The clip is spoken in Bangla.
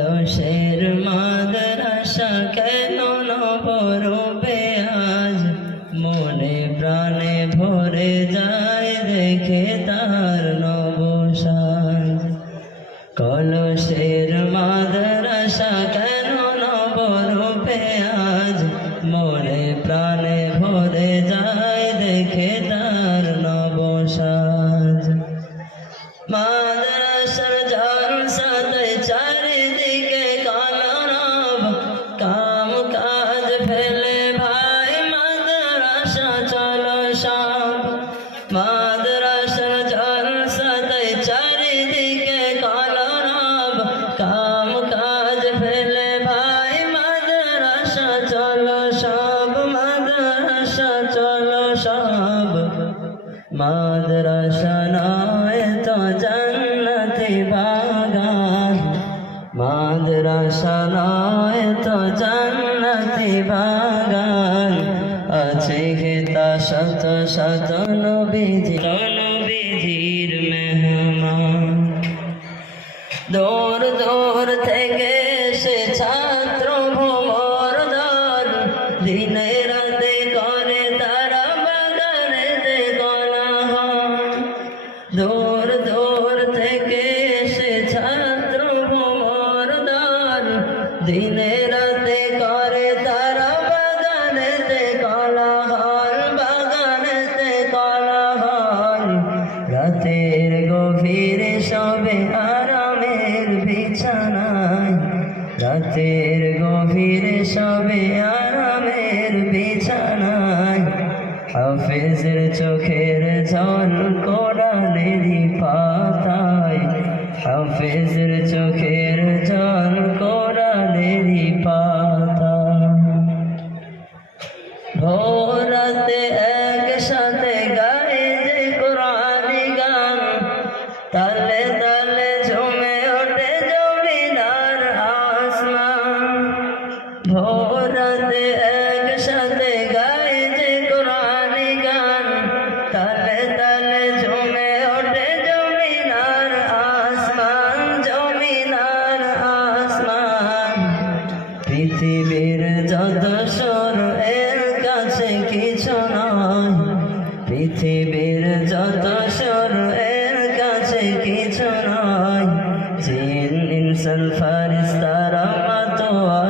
কলসের মাদ্রাসা কেন নবরূপে আজ মনে প্রাণে ভরে যায় দেখে তার নবসাজ। কলসের মাদ্রাসা কেন নবরূপে আজ মনে প্রাণে ভরে যায় দেখে তার নবসাজ। মাদ্রাসার জলসাতে চারিদিকে কলরব, কাম কাজ ফেলে ভাই মাদ্রাসা চলো সব। মাদ্রাসার জলসাতে চারিদিকে কলরব, কাম কাজ ফেলে ভাই মাদ্রাসা চলো সব। মাদ্রাসা চলো সব। মাদ্রাসা নয় তো জান্নাতি বাগান, মাদ্রাসা নয় তো জান্নাতি বাগান। আছে তা শত শত নবীজির মেহমান। দূর দূর থেকে সে ছাত্র ভ্রমর দল, দিনে রাতে করে তারা বাগানেতে কোলাহল। দূর দূর থেকে সে ছাত্র ভ্রমর দল, দিনে রাতে করে তারা বাগানেতে কোলাহল, বাগানেতে কোলাহল। রাতের গভীরে সবে আরামের বিছানায়, রাতের গভীরে সবে আরামের বিছানায়। হাফেজের চোখের জল কোরআনেরই পাতায়, হাফেজের চোখের জল কোরআনেরই পাতায়। ভোর রাতে একসাথে গায়ে যে কোরআনি গান, তালে তালে ঝুমে ওঠে জমিনার আসমান। ভোর রাতে একসাথে গায়ে যে কোরআনি গান, তালে তালে ঝুমে ওঠে জমিনার আসমান, জমিনার আসমান। পৃথিবীর যত সুর এর কাছে কিছু নয়, পৃথিবীর যত সুর এর কাছে কিছু নয়। জিন ইনসান ফারিস্তারা মাতোয়ারা